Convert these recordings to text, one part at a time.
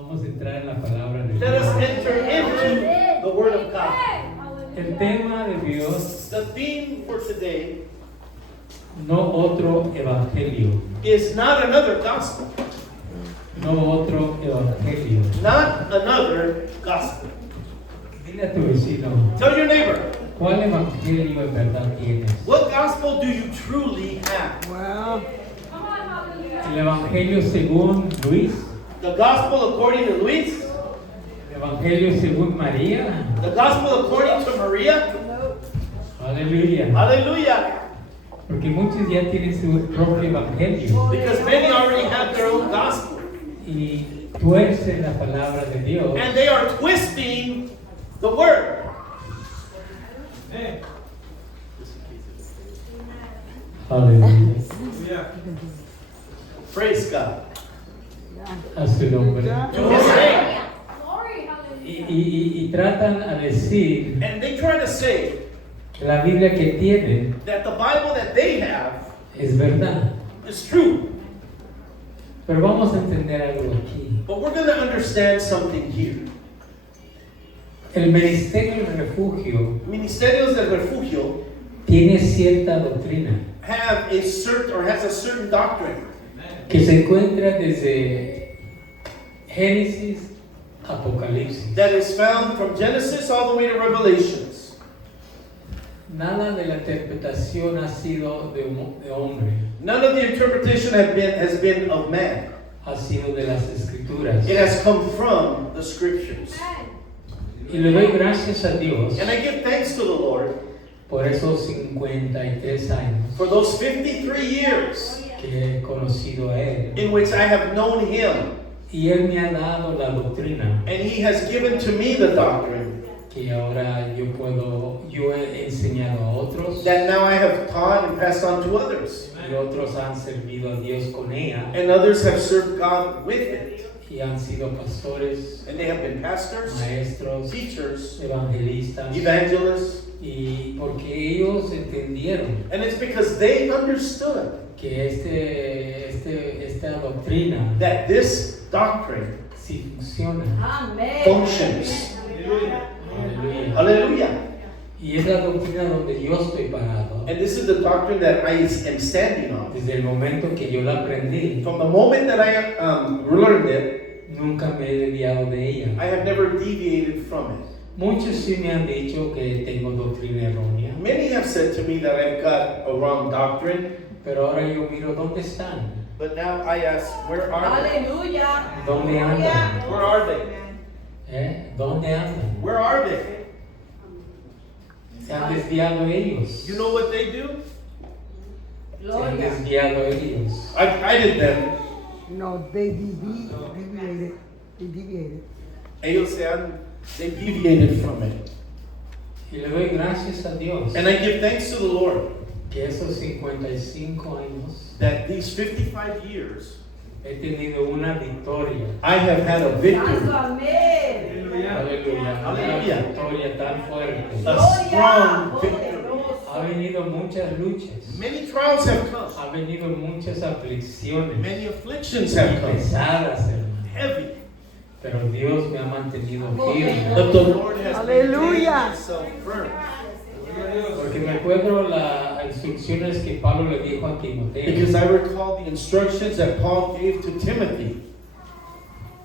Vamos a entrar en la palabra de Let us Dios. enter into the Word of God. El tema de Dios, The theme for today no otro evangelio, is not another gospel, no otro evangelio. not another gospel. Dile a tu vecino, Tell your neighbor, ¿cuál evangelio en verdad tienes? what gospel do you truly have? ¿El evangelio según Luis? The gospel according to Luis? ¿El evangelio según María? The gospel according to Maria? Aleluya. Hallelujah. Porque muchos ya tienen su propio evangelio Because many already have their own gospel. y tuercen la palabra de Dios. And they are twisting the word. Aleluya. Praise God. A su nombre. To his name. Y tratan a decir And they try to say que la Biblia que tienen that the Bible that they have es verdad. is true. Pero vamos a entender algo aquí. But we're going to understand something here. El ministerio del refugio Ministerios del Refugio tiene cierta doctrina have a certain or has a certain doctrine que se encuentra desde Génesis a Apocalipsis. that is found from Genesis all the way to Revelations. Nada de la interpretación ha sido de hombre, None of the interpretation has been of man. ha sido de las escrituras. It has come from the scriptures. Y le doy gracias a Dios And I give thanks to the Lord por esos 53 años for those 53 years que he conocido a Él. in which I have known Him. Y Él me ha dado la doctrina And He has given to me the doctrine que ahora yo he enseñado a otros that now I have taught and passed on to others. y otros han servido a Dios con ella And others have served God with it. y han sido pastores, And they have been pastors, maestros, teachers, evangelistas evangelists. y porque ellos entendieron And it's because they understood que esta doctrina that this doctrine sí funciona. functions. Aleluya. Hallelujah. Y es la doctrina donde yo estoy parado. And this is the doctrine that I am standing on. Desde el momento que yo la aprendí, From the moment that I learned it, nunca me he desviado de ella. I have never deviated from it. Muchos sí me han dicho que tengo doctrina errónea, Many have said to me that I've got a wrong doctrine, pero ahora yo miro dónde están, but now I ask, where are they? Aleluya. dónde andan, Where are they? dónde andan. Where are they? Se han desviado ellos. You know what they do? Se han desviado ellos. I did them. No, they deviated. They deviated. They deviated from it. Y le doy gracias a Dios And I give thanks to the Lord que esos 55 años that these 55 years he tenido una victoria. I have had a victory, Amén. Aleluya. Una Aleluya. victoria tan fuerte. a strong victory. Ha venido muchas luchas. Many trials have come, Ha venido muchas aflicciones. many afflictions have come, Pesadas, hermano. heavy. Pero Dios me ha mantenido firme. But the Lord has Hallelujah. maintained Himself firm. Porque me acuerdo las instrucciones que Pablo le dijo a Because Timoteo. I recall the instructions that Paul gave to Timothy.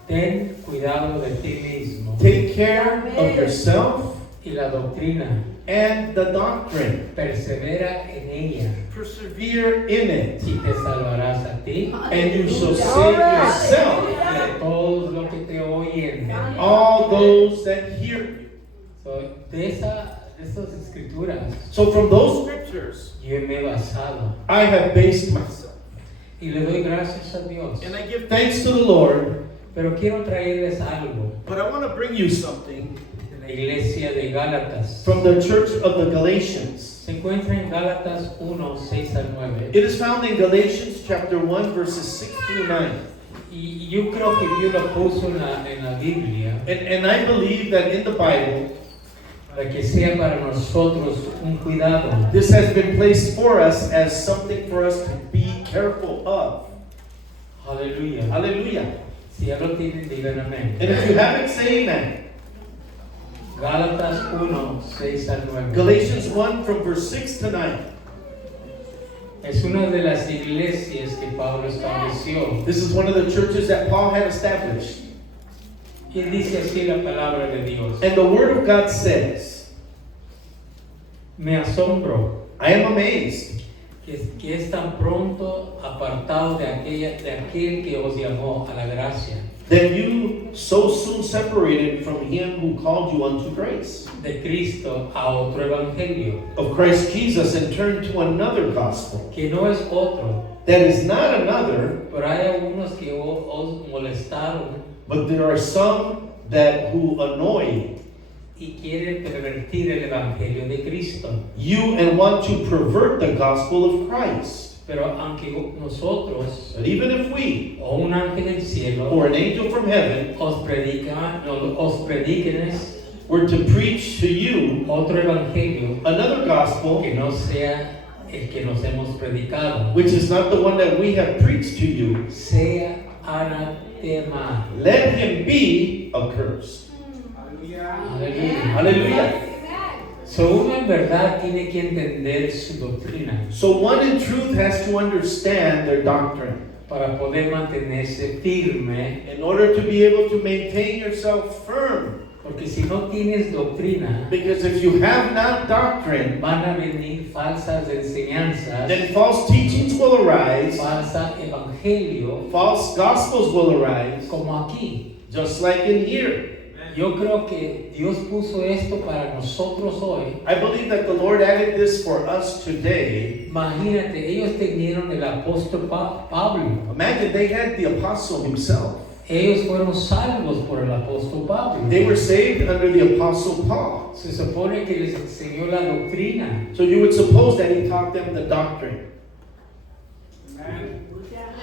Ten cuidado de ti mismo Take care of yourself y la doctrina. and the doctrine. Persevera en ella Persevere in it, y te salvarás a ti and you shall save yourself y a todos los que te oyen. and all those that hear you. So, de esas escrituras So from those scriptures, yo me he basado I have based myself. y le doy gracias a Dios. And I give thanks to the Lord, Pero quiero traerles algo but I want to bring you something de la iglesia de Gálatas. from the church of the Galatians. Se encuentra en Gálatas 1, 6 al 9. It is found in Galatians chapter 1, verses 6 through 9. Y yo creo que Dios lo puso en la Biblia And I believe that in the Bible, para que sea para nosotros un cuidado. this has been placed for us as something for us to be careful of. Aleluya. Hallelujah. Si ya lo tienen, digan amén. And if you haven't, say amen. Gálatas 1, 6 al 9. Galatians 1 from verse 6 to 9. Es una de las iglesias que Pablo estableció. This is one of the churches that Paul had established. Y dice así la palabra de Dios. And the word of God says, Me asombro I am amazed que es tan pronto apartado de aquel que os llamó a la gracia, that you so soon separated from him who called you unto grace, de Cristo a otro evangelio, of Christ Jesus, and turned to another gospel, que no es otro, that is not another, pero hay algunos que os molestaron but there are some that who annoy y quieren pervertir el evangelio de Cristo. you and want to pervert the gospel of Christ. Pero aunque nosotros But even if we, o un ángel del cielo or an angel from heaven, os prediquen were to preach to you otro evangelio another gospel, que no sea el que nos hemos predicado, which is not the one that we have preached to you, sea anatema. let him be accursed. Aleluya. Hallelujah. So uno en verdad tiene que entender su doctrina So one in truth has to understand their doctrine para poder mantenerse firme, in order to be able to maintain yourself firm. porque si no tienes doctrina, Because if you have not doctrine, van a venir falsas enseñanzas, then false teachings will arise, falsa evangelio, false gospels will arise, como aquí. just like in here. Yo creo que Dios puso esto para nosotros hoy. I believe that the Lord added this for us today. Imagínate, ellos tenieron el apóstol Pablo. Imagine they had the apostle himself. Ellos fueron salvos por el apóstol Pablo. They were saved under the apostle Paul. Se supone que les enseñó la doctrina. So you would suppose that he taught them the doctrine.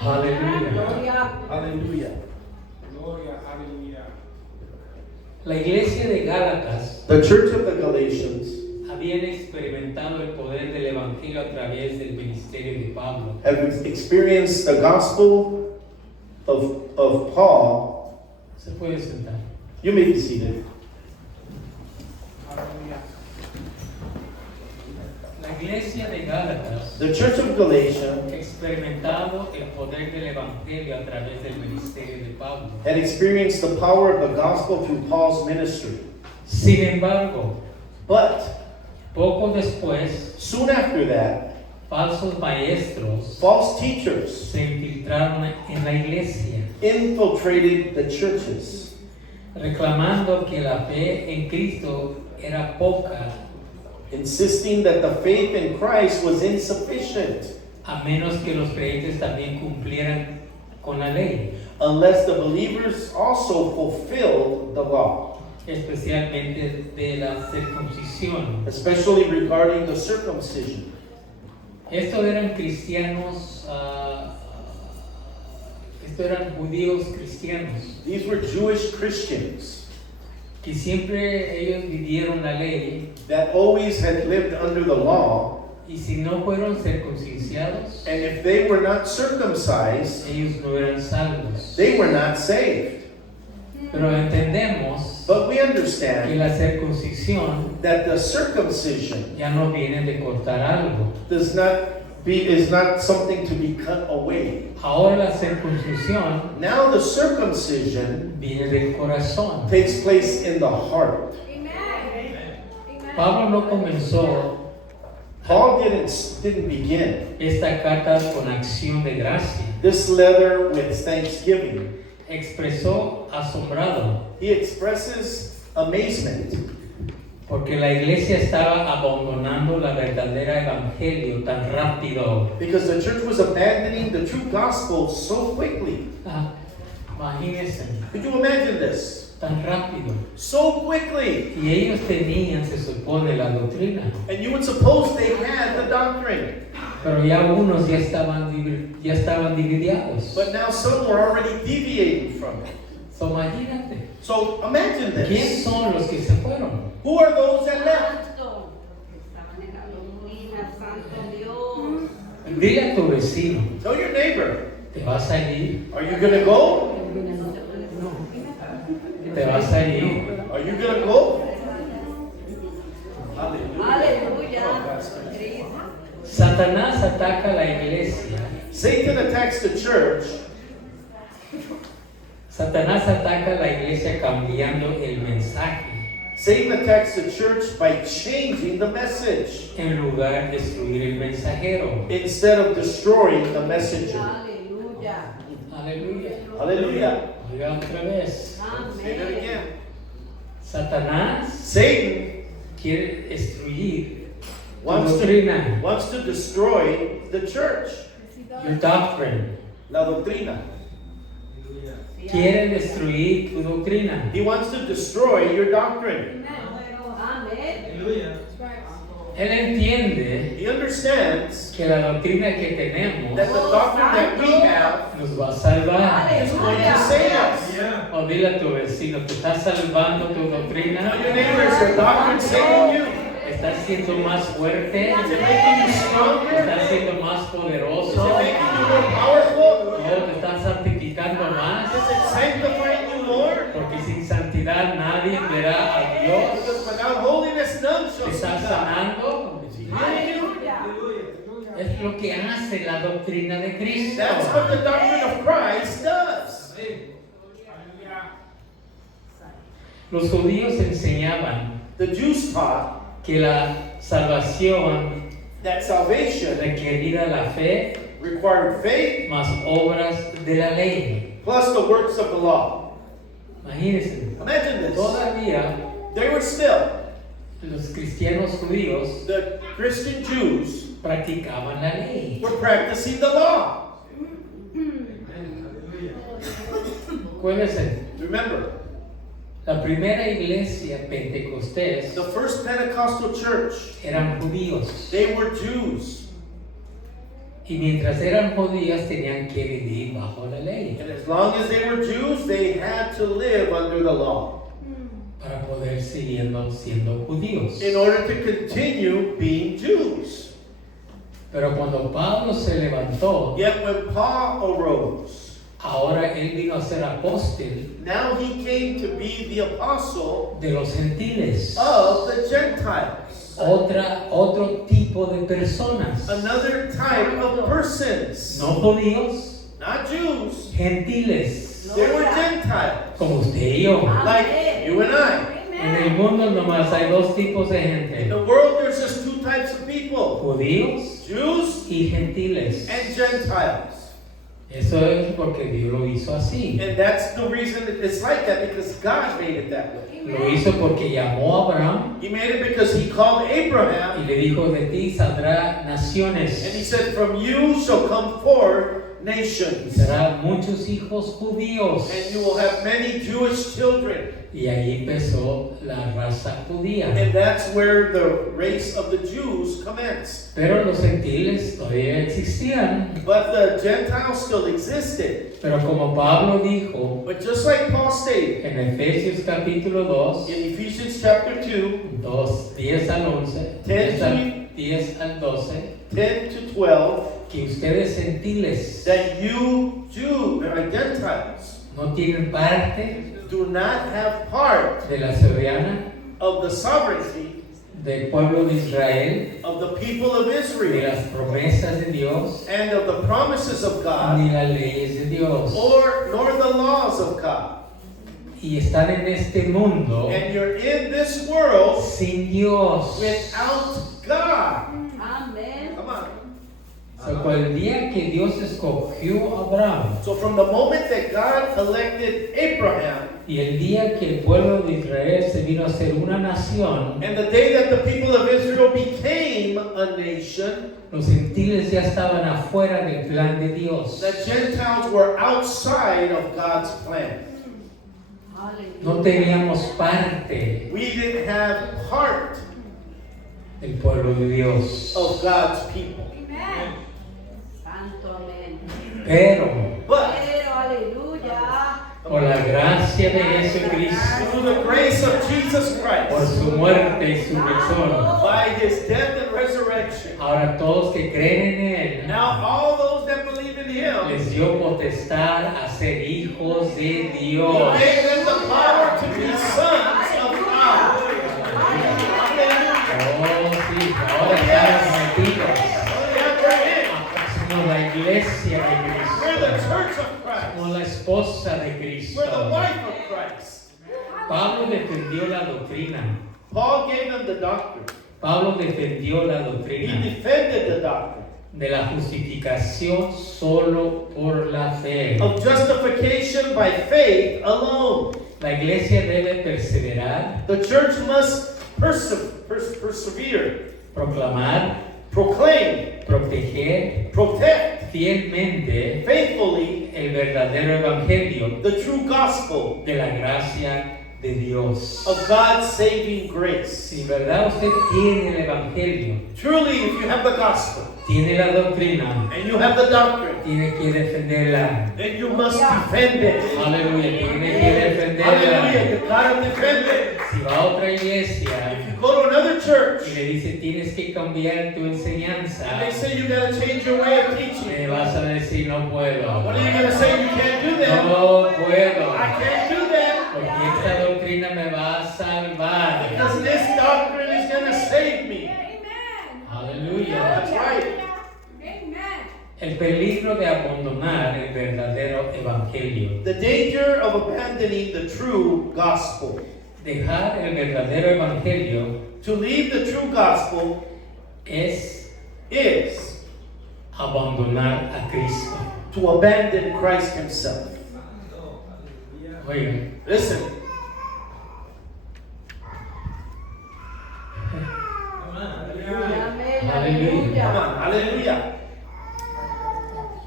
Aleluya. Hallelujah. La iglesia de Gálatas The church of the Galatians habían experimentado el poder del evangelio a través del ministerio de Pablo. have experienced the gospel of Paul. Se puede sentar. You may be seated. La iglesia de Gálatas The church of Galatia ha experimentado el poder del evangelio a través del ministerio de Pablo. had experienced the power of the gospel through Paul's ministry. Sin embargo, But poco después, soon after that, falsos maestros false teachers se infiltraron en la iglesia, infiltrated the churches, reclamando que la fe en Cristo era poca, insisting that the faith in Christ was insufficient a menos que los creyentes también cumplieran con la ley, unless the believers also fulfilled the law, especialmente de la circuncisión. especially regarding the circumcision. Estos eran cristianos, estos eran judíos cristianos, These were Jewish Christians que siempre ellos vivieron la ley, that always had lived under the law, y si no fueron circuncidados, and if they were not circumcised, ellos no eran salvos. they were not saved. Pero entendemos But we que understand la circuncisión that the circumcision ya no viene de cortar algo. is not something to be cut away. Ahora la circuncisión Now the circumcision viene del corazón. takes place in the heart. Pablo no comenzó Paul didn't begin esta carta con acción de gracia. this letter with thanksgiving. Expresó asombrado He expresses amazement porque la iglesia estaba abandonando la verdadera evangelio tan rápido. because the church was abandoning the true gospel so quickly. Imagínense, Could you imagine this? tan rápido. So quickly. Y ellos tenían, se supone, la doctrina. And you would suppose they had the doctrine. Pero ya unos ya estaban divididos. But now some were already deviating from it. So, imagínate, So imagine ¿quién this. son los que se fueron? Who are those that left? Dile a tu vecino, Tell your neighbor. ¿te vas a ir? Are you going to go? te vas a ir. Are you going to go? Aleluya. Satanás ataca la iglesia. Satan attacks the church. Satanás ataca la iglesia cambiando el mensaje Satan attacks the church by changing the message en lugar de destruir el mensajero. instead of destroying the messenger. Aleluya. Aleluya. Hallelujah. Oiga otra vez. Say that Amén. again. Satanás Satan quiere destruir tu wants doctrina, to destroy the church, your doctrine. la doctrina. Quiere destruir tu doctrina. He wants to destroy your doctrine. Amén. Él entiende He understands que la doctrina que tenemos that the doctrine that we have nos va a salvar. is going to save us. O dile a tu vecino, ¿te estás salvando tu doctrina? Tell your neighbors, your doctrine saving you. ¿Estás siendo más fuerte? Is it making you stronger? ¿Estás siendo más Is poderoso? it making you more powerful? ¿O te estás santificando más? Is it sanctifying you more? Porque sin santidad nadie verá a Dios. Because without holiness, none ¿Te shall see estás God. sanando? Aleluya. Es lo que hace la doctrina de Cristo. That's what the doctrine of Christ does. Los judíos enseñaban The Jews taught que la salvación that salvation requería la fe required faith más obras de la ley. plus the works of the law. Imagínense, Imagine this. todavía They were still, los cristianos judíos the Christian Jews practicaban la ley. were practicing the law. Acuérdense, Remember, la primera iglesia pentecostés the first Pentecostal church, eran judíos. they were Jews. Y mientras eran judíos tenían que vivir bajo la ley And as long as they were Jews, they had to live under the law para poder seguir siendo judíos. in order to continue being Jews. Pero cuando Pablo se levantó, Yet when Paul arose, ahora él vino a ser apóstol now he came to be the apostle de los gentiles. of the Gentiles. Otro tipo de personas. Another type of persons. No judíos, Not Jews. gentiles. They were Gentiles. Como usted y yo. Like you and I. En el mundo nomás hay dos tipos de In gente. the world, there's just two types of people. Judíos Jews y gentiles. and Gentiles. Eso es porque Dios lo hizo así. And that's the reason it's like that, because God made it that way. Lo hizo porque llamó a Abraham He made it because he called y Abraham, le dijo, de ti saldrá and he naciones. said, from you shall come forth nations, Serán muchos hijos judíos. and you will have many Jewish children. Y ahí empezó la raza judía. And that's where the race of the Jews commenced. Pero los gentiles todavía existían. But the Gentiles still existed. Pero como Pablo dijo But just like Paul stated en Efesios capítulo 2, in Ephesians chapter 2, 10 al 11, 10 al 12, 10 to 12, que ustedes gentiles that you Gentiles no tienen parte do not have part de la soberanía of the sovereignty del pueblo de Israel, of the people of ni Israel las promesas de Dios, and of the promises of God, ni las leyes de Dios. nor the laws of God. Y están en este mundo And you're in this world sin Dios. without God. Amén. Come on. So, el día que Dios escogió a Abraham So from the moment that God elected Abraham, y el día que el pueblo de Israel se vino a ser una nación, and the day that the people of Israel became a nation, los gentiles ya estaban afuera del plan de Dios. the Gentiles were outside of God's plan. No teníamos parte We didn't have part del pueblo de Dios. of God's people. Santo amén. Pero But Pero aleluya. por la gracia de Jesucristo, through the grace of Jesus por Christ, su muerte y su resurrección, by his death and resurrection, ahora todos que creen en Él, now all those that believe in him, les dio potestad a ser hijos de he Dios. gave them the power to be sons of God. Oh, sí, ahora estamos metidos. Yeah, we're in. Somos la iglesia de We're the Cristo. church of Christ. Somos la esposa de We're the Cristo. wife of Christ. Pablo defendió la doctrina. Paul gave them the doctrine. Pablo defendió la He doctrina defended the doctrine de la justificación solo por la fe. of justification by faith alone. La iglesia debe perseverar, The church must persevere, proclamar, proclaim, proteger protect fielmente faithfully el verdadero evangelio the true gospel de la gracia de Dios. of God's saving grace. Si en verdad usted tiene el evangelio, Truly, if you have the gospel tiene la doctrina, and you have the doctrine, tiene que defenderla. then you must defend it. Aleluya, tiene que Hallelujah, defenderla. you gotta defend it. Si va a otra iglesia If you go to another church y le dice tienes que cambiar tu enseñanza, and they say you gotta change your way of teaching, le vas a decir no puedo. what are you gonna say? You can't do that. No puedo. I can't do that Porque esta doctrina me va a salvar. because this doctrine is gonna save me. Aleluya. That's right. El peligro de abandonar el verdadero evangelio. The danger of abandoning the true gospel. Dejar el verdadero evangelio To leave the true gospel es is abandonar a Cristo. to abandon Christ himself. Oigan, Listen, Amén, come aleluya. on, hallelujah.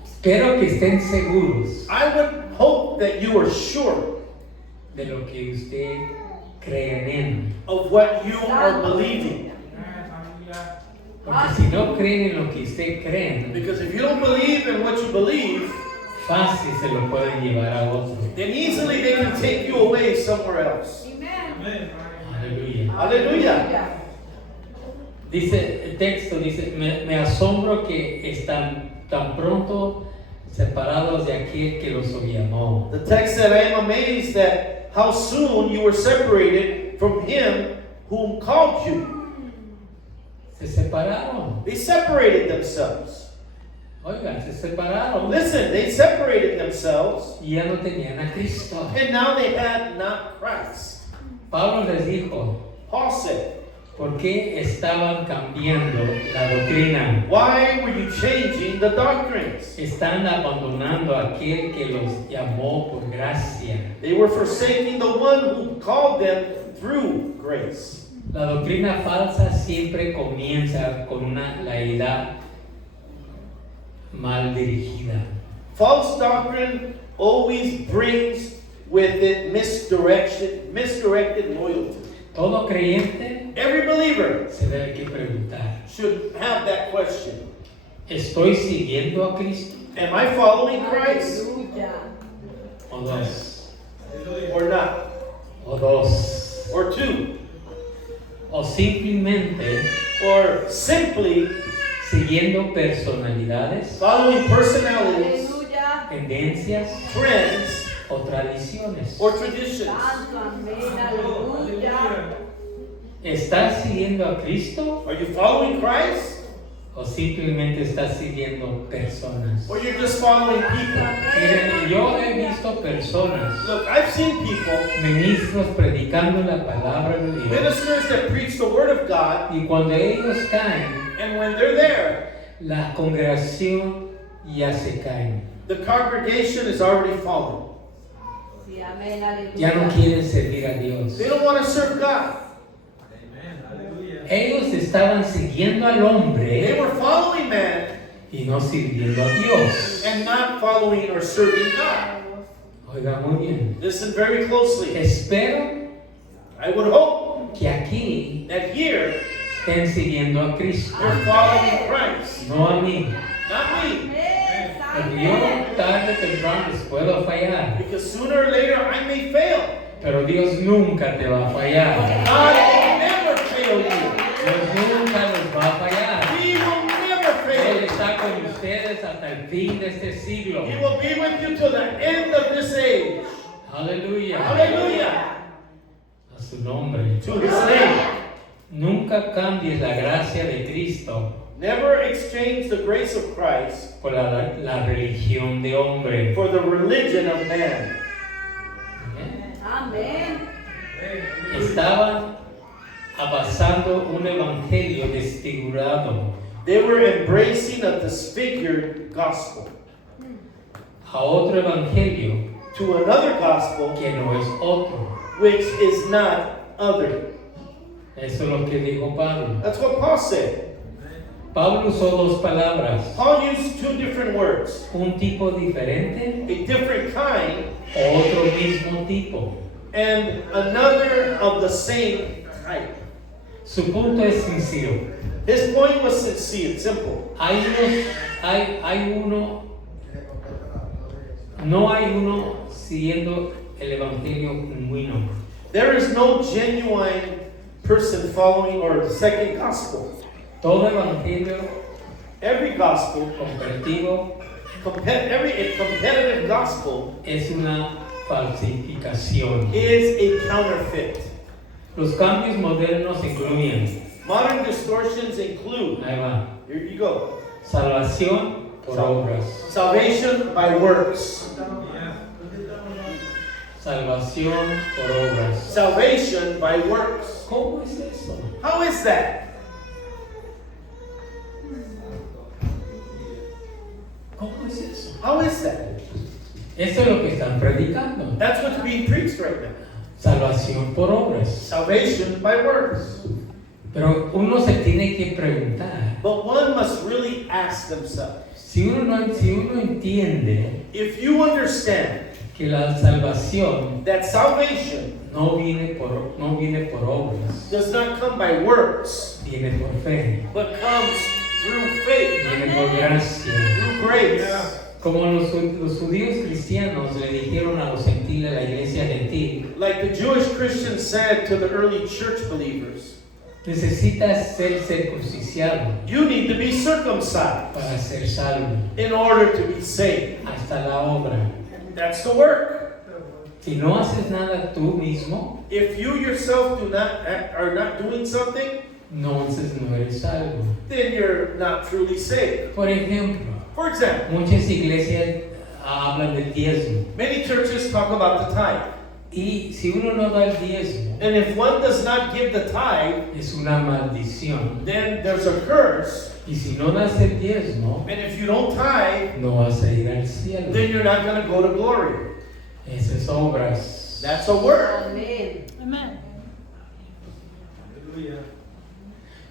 espero que estén seguros I would hope that you are sure de lo que usted cree en. of what you are believing. Porque si no creen en lo que usted cree, Because if you don't believe in what you believe, fácil se lo pueden llevar a otro. then easily they can take you away somewhere else. Aleluya. Hallelujah. Dice el texto, dice, me asombro que están tan pronto separados de aquel que los llamó. The text said, I am amazed at how soon you were separated from him whom called you. Se separaron. They separated themselves. Oigan, se separaron. Listen, they separated themselves, Y ya no tenían a Cristo. and now they had not Christ. Pablo les dijo, Paul said, ¿por qué estaban cambiando la doctrina? why were you changing the doctrines? Están abandonando a aquel que los llamó por gracia. They were forsaking the one who called them through grace. La doctrina falsa siempre comienza con una laidad mal dirigida. False doctrine always brings with it misdirected loyalty. Todo creyente Every believer se debe que preguntar, should have that question. ¿estoy siguiendo a Cristo? Am I following Christ Aleluya. O dos, or not? o dos, Or two? o simplemente Or simply siguiendo personalidades, following personalities, Aleluya. tendencias trends, o tradiciones. or traditions? Santo, amén, aleluya. ¿Estás siguiendo a Cristo Are you following Christ? o simplemente estás siguiendo personas? Or you're just following people? Miren, yo he visto personas, Look, I've seen people, ministros predicando la palabra de Dios, ministers that preach the Word of God, y cuando ellos caen, and when they're there, la congregación ya se cae. the congregation is already fallen. Sí, amén, aleluya. Ya no quieren servir a Dios. They don't want to serve God. Ellos estaban siguiendo al They hombre were following man y no sirviendo a Dios. and not following or serving God. Oiga muy bien. Listen very closely. Espero I would hope que aquí that here estén siguiendo a Cristo, you're following Christ, no a mí. not me. Amén, Porque yo tarde o temprano les puedo fallar, Because sooner or later I may fail. pero Dios nunca te va a fallar. God will never fail you. Dios nunca los va a fallar. He will never Él fail you. está con ustedes hasta el fin de este siglo. He will be with you till the end of this age. Aleluya. Hallelujah. su nombre. to his name. Nunca cambies la gracia de Cristo Never exchange the grace of Christ por la religión de hombre. for the religion of man. Amén. Estaban abrazando un evangelio desfigurado They were embracing a disfigured gospel a otro evangelio to another gospel que no es otro. which is not other. Eso es lo que dijo Pablo. That's what Paul said. Pablo usó dos palabras, Paul used two different words. un tipo diferente A different kind o otro mismo tipo. and another of the same type. Su punto es sencillo. His point was sincere, simple. No hay uno siguiendo el evangelio genuino. There is no genuine person following or the second gospel. Todo evangelio Every gospel, compartido every competitive gospel es una falsificación. is a counterfeit. Los cambios modernos incluyen, Modern distortions include, ahí va, here you go, salvación por obras. salvation by works. Salvación por obras. Salvation by works. ¿Cómo es eso? How is that? ¿Cómo es eso? How is that? Esto es lo que están predicando. That's what's being preached right now. Salvación por obras. Salvation by works. Pero uno se tiene que preguntar, But one must really ask themselves, si uno entiende if you understand que la salvación that salvation no viene por obras, does not come by works, viene por fe, but comes through faith, viene por gracia. through grace. Como los judíos cristianos le dijeron a los gentiles, a la iglesia gentil, Like the Jewish Christians said to the early church believers, necesitas ser circuncidado you need to be circumcised para ser salvo, in order to be saved. hasta la obra. That's the work. Si no haces nada tú mismo, If you yourself are not doing something, entonces no eres salvo. then you're not truly saved. Por ejemplo, For example, muchas iglesias hablan del diezmo. many churches talk about the tithe. Y si uno no da el diezmo, And if one does not give the tithe, es una maldición. then there's a curse. Y si no das el diezmo, And if you don't tithe, no vas a ir al cielo. then you're not going to go to glory. Esas obras. That's a work. Amén.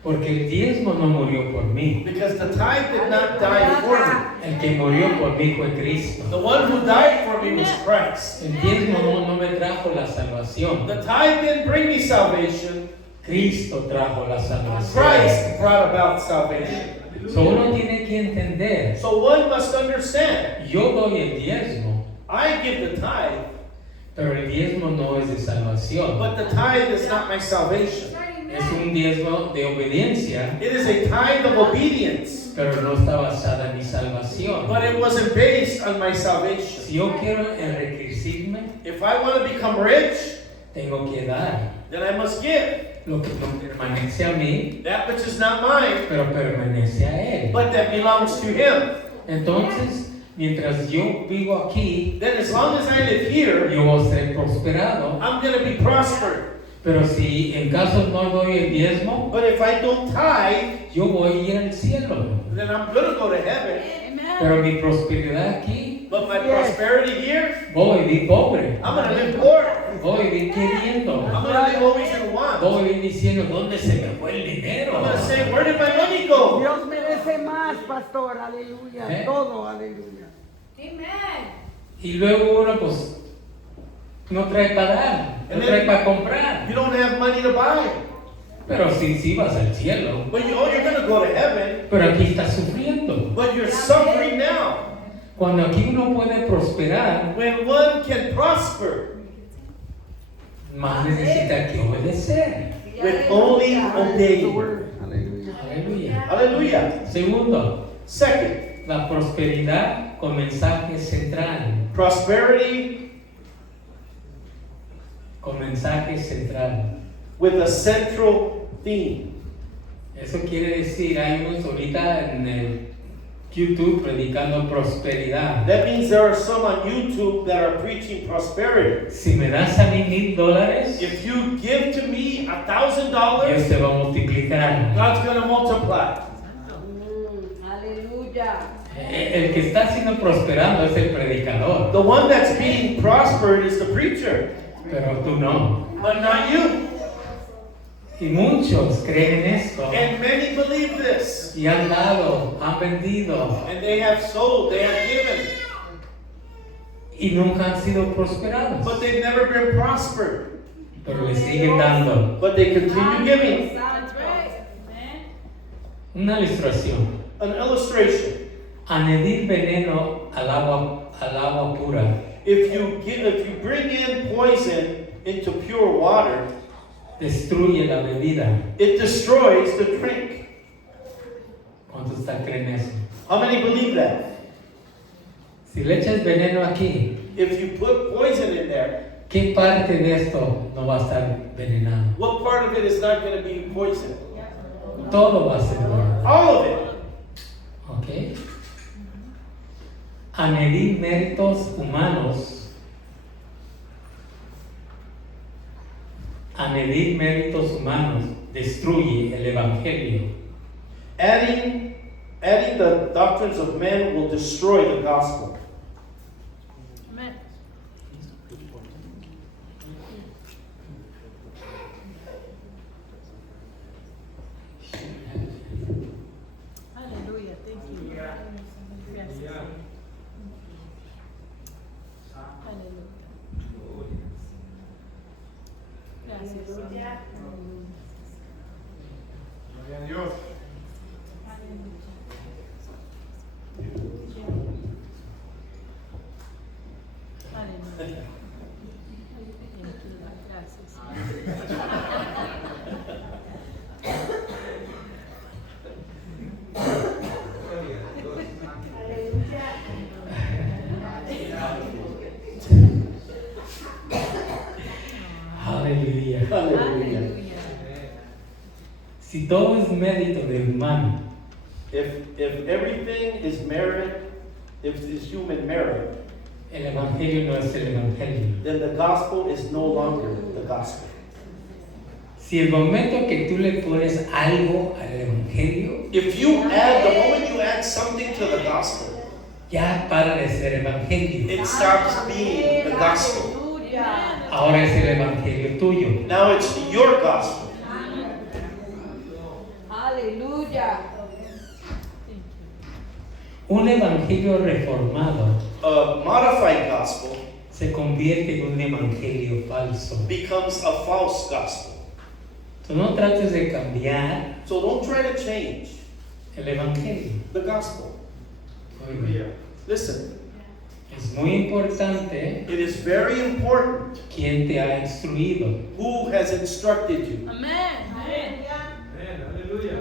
Porque el diezmo no murió por mí. Because the tithe did not die for me. El que murió por mí fue Cristo. The one who died for me was Christ. El diezmo no me trajo la salvación. The tithe didn't bring me salvation. Cristo trajo la salvación. Christ brought about salvation. So uno tiene que entender. So one must understand. Yo doy el diezmo, I give the tithe, pero el diezmo no es de salvación. but the tithe is not my salvation. Es un diezmo de obediencia, It is a tithe of obedience, pero no está basada en mi salvación. but it wasn't based on my salvation. Si yo quiero enriquecerme, If I want to become rich, tengo que dar then I must give lo que no permanece a mí, that which is not mine, pero permanece a Él. but that belongs to Him. Entonces, mientras yo vivo aquí, Then as long as I live here, yo voy a ser prosperado. I'm going to be prospered. Pero si en caso no doy el diezmo, But if I don't tithe, yo voy a ir al cielo. then I'm going to go to heaven. Pero mi prosperidad aquí, But my prosperity here, voy a vivir pobre. I'm going to live poor. Voy a vivir queriendo. I'm going to live always in want. Voy a vivir diciendo, ¿dónde se me fue el dinero? I'm going to say, where did my money go? Dios merece más, pastor, aleluya. Todo, aleluya. Y luego uno pues no trae para dar, no trae para comprar. You don't have money to buy. Pero sí vas al cielo. But you're going to go to heaven, Pero aquí estás sufriendo. but you're suffering now. Cuando aquí uno puede prosperar, When one can prosper más necesita que obedecer. with only The obeying. word, aleluya. Aleluya. Hallelujah. Segundo, Second, la prosperidad con mensaje central. prosperity con mensaje central. with a central theme. Eso quiere decir, hay unos ahorita en el YouTube predicando prosperidad. That means there are some on YouTube that are preaching prosperity. Si me das a mí $1,000, If you give to me Dios $1,000, te va a multiplicar. God's going to multiply. Aleluya. El que está siendo prosperado es el predicador, The one that's being prospered is the preacher, pero tú no. but not you. Y muchos creen esto And many believe this. y han dado, han vendido And they have sold, they have given, y nunca han sido prosperados, but they've never been prospered. pero le siguen dando. But they continue giving. Una ilustración. An illustration. Añadir veneno al agua pura If you bring in poison into pure water, destruye la bebida. it destroys the drink. ¿Cuántos creen eso? How many believe that? Si le echas veneno aquí, If you put poison in there, ¿qué parte de esto no va a estar venenado? what part of it is not going to be poison? Todo va a ser bueno. All of it. ¿Ok? Añadir méritos humanos. Añadir méritos humanos destruye el evangelio. Adding the doctrines of men will destroy the gospel. Amen. Aleluya, thank you. Gracias. Aleluya. Gracias, Señor. Aleluya. Gracias. Aleluya. Hallelujah. Aleluya. Si todo es mérito del humano, If everything is merit, if it's human merit, el evangelio no es el evangelio. then the gospel is no longer the gospel. Si el momento que tú le pones algo al evangelio, If the moment you add something to the gospel, ya para de ser evangelio. it stops being the gospel. Aleluya. Ahora es el evangelio tuyo. Now it's your gospel. Aleluya. Un evangelio reformado A modified gospel se convierte en un evangelio falso. becomes a false gospel. Tú no trates de cambiar So don't try to change el evangelio. the gospel. Oiga, Listen, es muy importante it is very important quién te ha instruido. who has instructed you. Amén. Amén.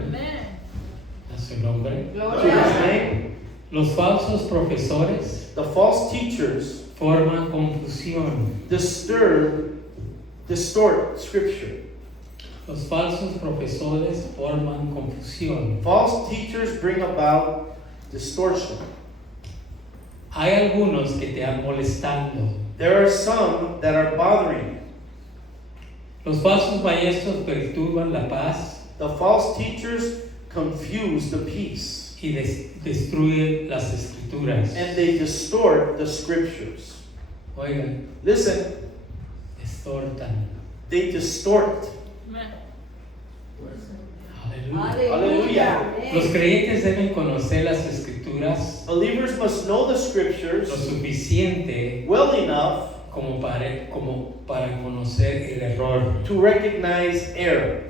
Amén. A su nombre. To his Gloria. name, Los falsos profesores the false teachers forman confusión. distort scripture. Los falsos profesores forman confusión. False teachers bring about distortion. Hay algunos que te han molestando. There are some that are bothering you. Los falsos maestros perturban la paz The false teachers confuse the peace y destruyen las escrituras. and they distort the scriptures. Oigan, Listen, distortan. they distort. Amén. Aleluya. Aleluya. Los creyentes deben conocer las escrituras Believers must know the lo scriptures suficiente well enough como para conocer el error. to recognize error.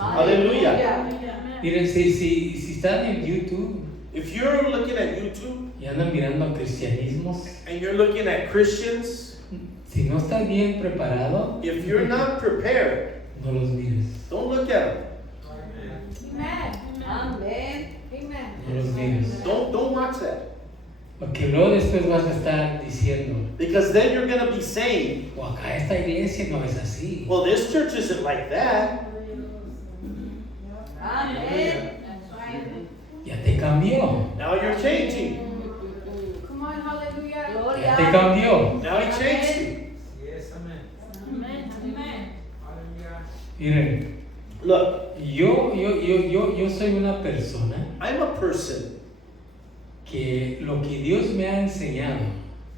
Aleluya. Aleluya. Miren, si están en YouTube If you're looking at YouTube y andan mirando cristianismos, and you're looking at Christians, si no estás bien preparado, if you're not prepared, no los mires. don't look at them. Amén. No los mires. Don't watch that. Porque luego después vas a estar diciendo, Because then you're going to be saying, o acá esta iglesia no es así. well, this church isn't like that. Amén. Ya te cambió. Now you're changing. Come on, hallelujah. Ya te Gloria. cambió. Now he changed you. Amén. Amén. Miren, Look, yo soy una persona I'm a person que lo que Dios me ha enseñado,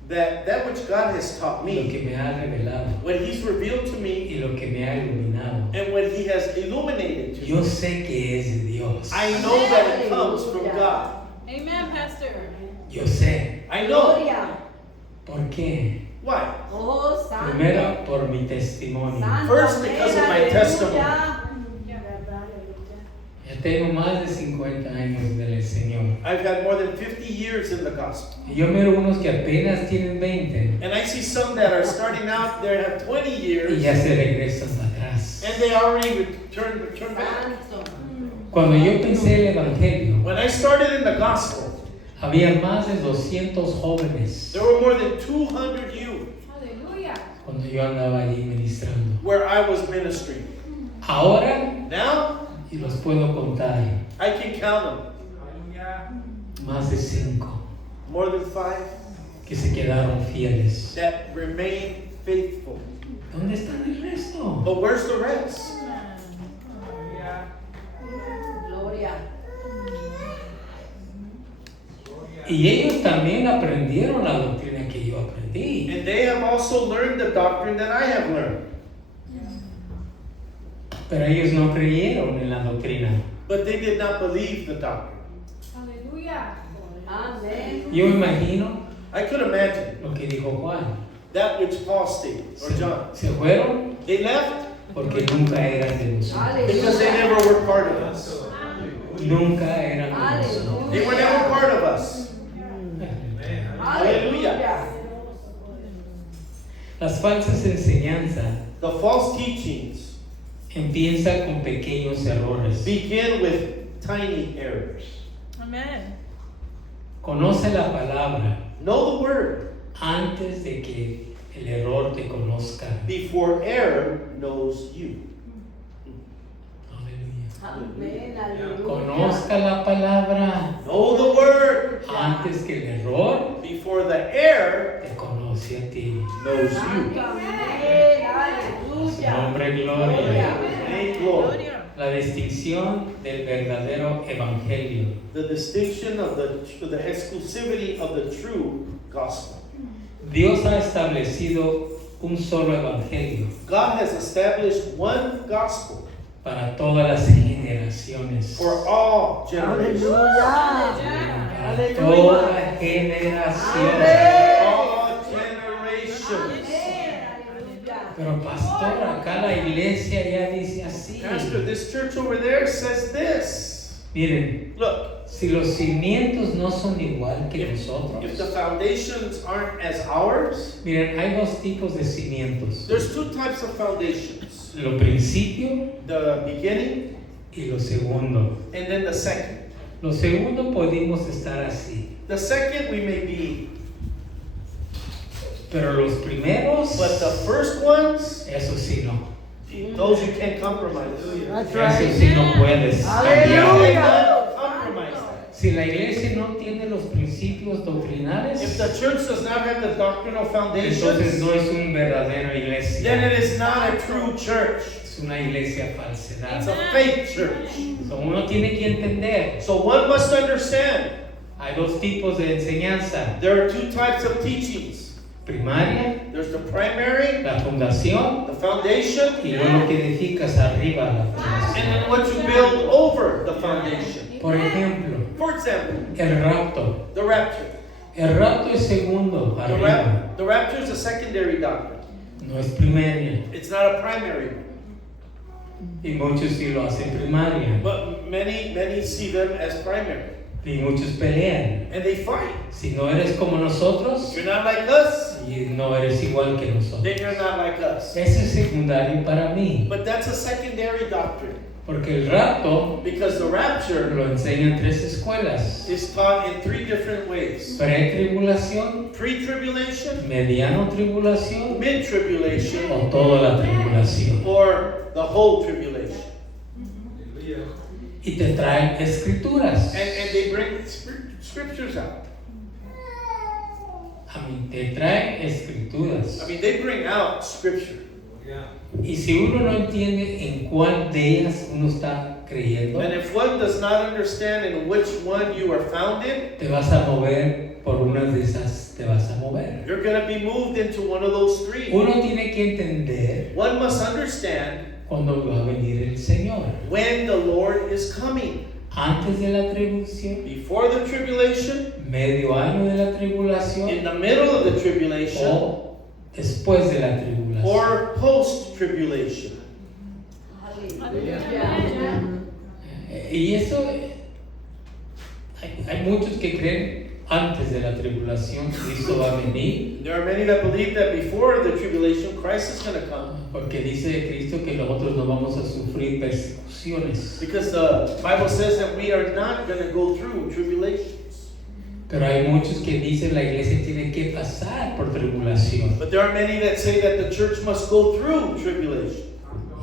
that which God has taught lo me, que me ha revelado what he's revealed to me, y lo que me ha iluminado, and what he has illuminated to yo me, sé que es de Dios. I know that it comes from God. Amen, Pastor. Yo sé. I know. Gloria. ¿Por qué? Why? Oh, santo. Primero, por mi testimonio. Santo, First, because of my amén, testimony. aleluya. Ya tengo más de 50 años del Señor. I've had more than 50 years in the gospel. Y yo miro unos que apenas tienen 20 And I see some that are starting out, they have 20 y years, ya se regresan para atrás. and they already return back. Santo. Cuando yo pensé el Evangelio, When I started in the gospel, había más de 200 jóvenes there were more than 200 youth Aleluya. cuando yo andaba allí ministrando. where I was ministering. Ahora, Now, y los puedo contar, I can count más de 5 them. More than 5 que se quedaron fieles. that remain faithful. ¿Dónde están el resto? But where's the rest? Gloria. Y ellos también aprendieron la doctrina que yo aprendí. And they have also learned the doctrine that I have learned. Pero ellos no creyeron en la doctrina. But they did not believe the doctrine. Aleluya. Amén. Yo me imagino I could imagine lo que dijo Juan. that which Paul stated, or John. Se fueron They left porque nunca eran de nosotros. because they never were part of us. Nunca eran de nosotros. They were never part of us. Aleluya. Las falsas enseñanzas The false teachings empiezan con pequeños errores. begin with tiny errors. Amen. Conoce la palabra Know the word antes de que el error te conozca. before error knows you. Aleluya. Amén. Aleluya. Conozca la palabra Know the word antes que el error before the error te conoce a ti. knows Santo. you. Amén. A su Aleluya. nombre, gloria. Thank Lord. Gloria. La distinción del verdadero evangelio. The distinction of the exclusivity of the true gospel. Dios ha establecido un solo evangelio God has established one gospel para todas las generaciones. for all generations. Aleluya. Para toda generación. All generations. Aleluya. Pero pastor, acá la iglesia ya dice así. Pastor, this church over there says this. Miren, Look, si los cimientos no son igual que if the nosotros. foundations aren't as ours, Miren, hay dos tipos de cimientos. there's two types of foundations. Lo principio The beginning y lo segundo. and then the second. Lo segundo podemos estar así. The second we may be, Pero los primeros, but the first ones, eso sí no. those you can't compromise. That's Eso right. sí no puedes You cambiar. cannot compromise that. Si la iglesia no tiene los principios doctrinales, If the church does not have the doctrinal entonces foundations, no es un verdadero then iglesia. it is not a true church. Es una iglesia It's falsedad. a fake church. So, uno tiene que entender, So one must understand hay dos tipos de enseñanza. there are two types of teachings. Primaria, There's the primary, la fundación, the foundation, y luego lo que edificas arriba la and fundación. then what you build over the foundation. Por ejemplo, For example, el rapto. the rapture. El rapto es segundo The, arriba, the rapture is a secondary doctrine. no es primaria. It's not a primary one. Y muchos sí lo hacen primaria. But many see them as primary. Y muchos pelean. And they fight. Si no eres como nosotros, If you're not like us, y no eres igual que nosotros. then you're not like us. Eso es secundario para mí. But that's a secondary doctrine. Porque el rapto Because the rapture lo enseñan tres escuelas: is taught in three different ways. pre-tribulación, Pre-tribulation, mediano tribulación mid-tribulation, o toda la tribulación. or the whole tribulation. Y te traen escrituras. And they bring scriptures out. A mí te traen escrituras. I mean, they bring out scripture. Y si uno no entiende en cuál de ellas uno está creyendo, And if one does not understand in which one you are founded, te vas a mover por una de esas, te vas a mover. you're going to be moved into one of those three. Uno tiene que entender One must understand cuándo va a venir el Señor. when the Lord is coming. Antes de la tribulación, Before the tribulation, medio año de la in tribulación the middle of the tribulation, o después de la tribulación. or post-tribulation. Aleluya. Y eso, hay muchos que creen antes de la tribulación Cristo va a venir, There are many that believe that before the tribulation, Christ is going to come. porque dice de Cristo que nosotros no vamos a sufrir persecuciones. Because the Bible says that we are not going to go through tribulations. Pero hay muchos que dicen la iglesia tiene que pasar por tribulación. But there are many that say that the church must go through tribulation.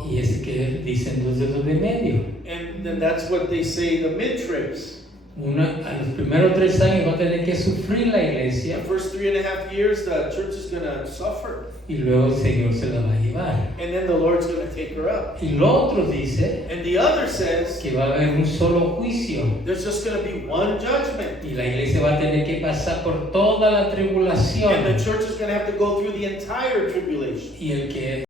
Y es que dicen los dedos de medio. And then that's what they say, the mid-tribs. A los primeros 3 años va a tener que sufrir la The iglesia first 3.5 years, the church is going to suffer. y luego el Señor se la va a llevar. And then the Lord's going to take her up. Y lo otro dice And the other says, que va a haber un solo juicio. there's just going to be one judgment. Y la iglesia va a tener que pasar por toda la And tribulación. the church is going to have to go through the entire tribulation. Y el que